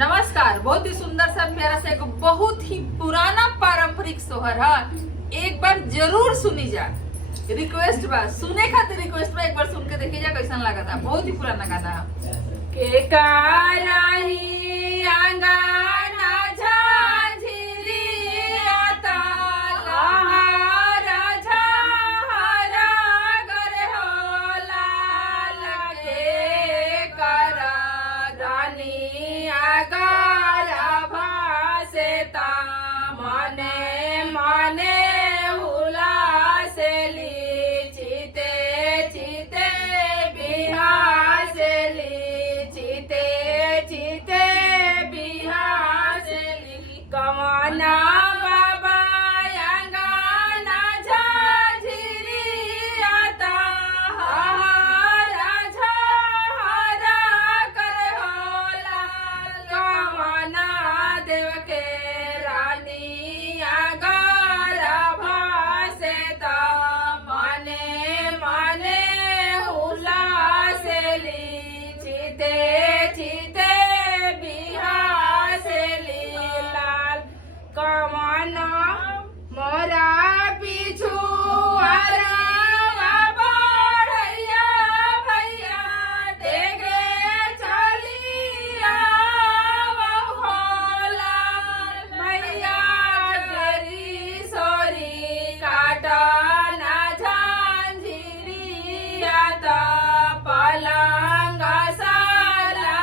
नमस्कार। बहुत ही सुंदर सा प्यारा सा एक बहुत ही पुराना पारंपरिक सोहर है, एक बार जरूर सुनी जा। रिक्वेस्ट बा, सुने खातिर रिक्वेस्ट बा, एक बार सुन के देखिए जा कैसा लगा था। बहुत ही पुराना गाना है। के कारही अंगना झांझरी आता लहरा झहरा गर हो लाल के करा रानी आगर भासे ता मने मने हुला से ली चिते चिते बिहा से ली चिते चिते बिहा से ली कमना बाबा अंगना झांझरी आता हरा झहरा कर हो लाल कमना देव के रानी आगर भासे ता मने मने हुला से ली चिते चिते बिहा से ली लाल कमना मोरा पीछू बढ़ैया भैया देगे चलिया हो लाल भैया गरी सोरी काटा ना झांझरी आता पलंग साला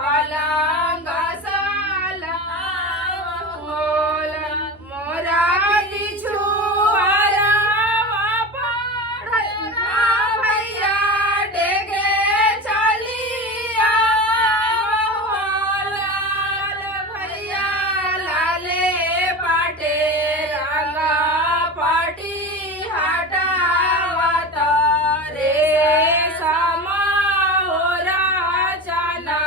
पलंग साला मोरा पिछु भैया डेगे चलिया हो लाल भैया लाले पाटे रंगा पाटी हटावता रे समा होरा चना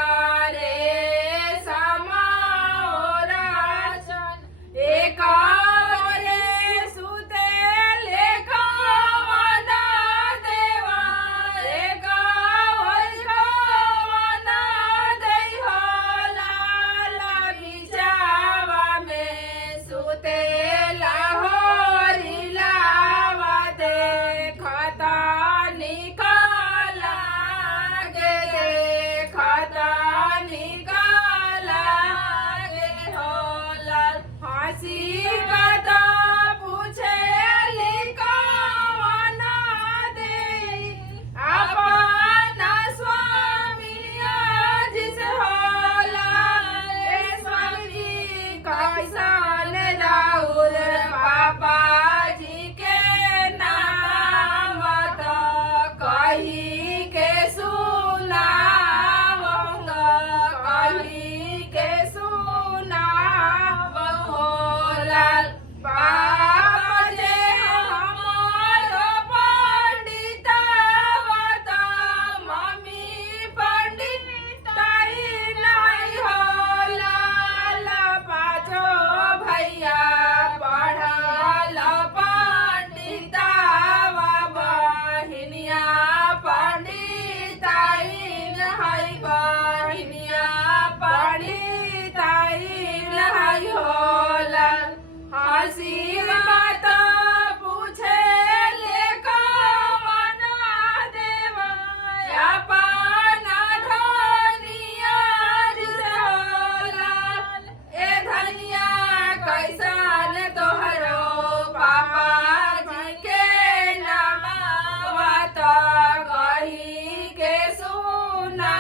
रे समा होरा चना एक रे सुते लेखा वना देवा एक वना दई हो लाल बिचावा में सुते लाहोरी लावा देखता निकाला गे देखता निकाला गे हो लाल फांसी कता पूछे लिकावना दे अपना स्वामी जिस हो लाल स्वामी जी कैसन राउर पापा जी के नाम तो कही के सुना कही के सुना हो लाल पापा जे हमारो पंडिता बता मम्मी पंडिताई नहीं हो लाल पाँचो भैया पढ़ल पंडिता बहिनिया पंडिताई नहीं बहिनिया पंडिताई नहीं हो लाल हंसी बात पूछे लेका मना देवा अपना धनिया जिसे हो लाल ए धनिया कैसन तोहरो पापा जी के नामा तो कही के सुना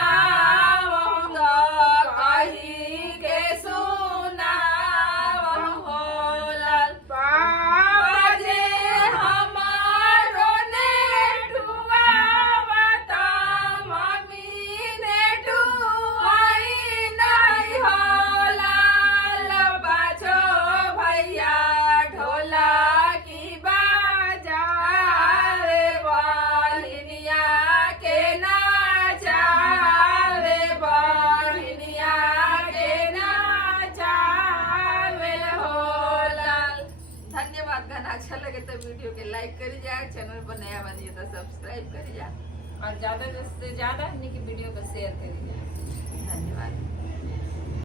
कही के सुना हो लाल पापा जे हमारो नेटुआ बता मम्मी नेटुआई नहीं हो लाल बाछो भैया ढोला की बाजा रे बहिनिया के नाचा रे बहिनिया के नाचा वे हो लाल। धन्यवाद। गाना अच्छा लगे तो वीडियो के लाइक करी जा, चैनल पर नया बनिए तो सब्सक्राइब करी जा और ज्यादा से ज्यादा वीडियो को शेयर करी जा।